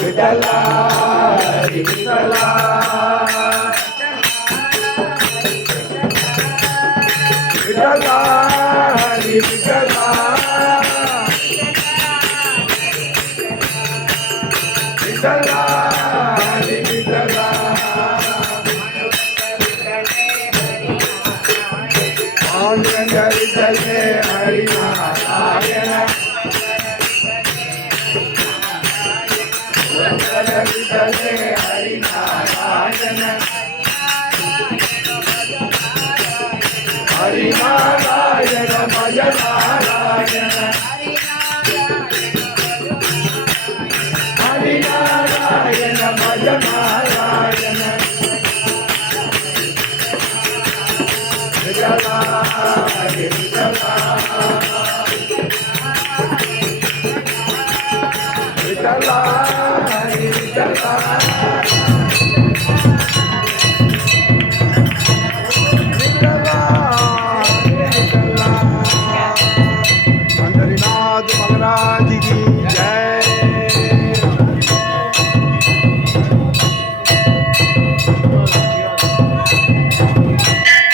विठ्ठला हरी विठ्ठला विठ्ठला हरी विठ्ठला विठ्ठला हरी विठ्ठला पांडुरंग विठ्ठले हरी नारायण विठ्ठले हरी नारायण हरी नारायण भज नारायण हरी नारायण भज नारायण विठ्ठला हरी विठ्ठला विठ्ठला हरी विठ्ठला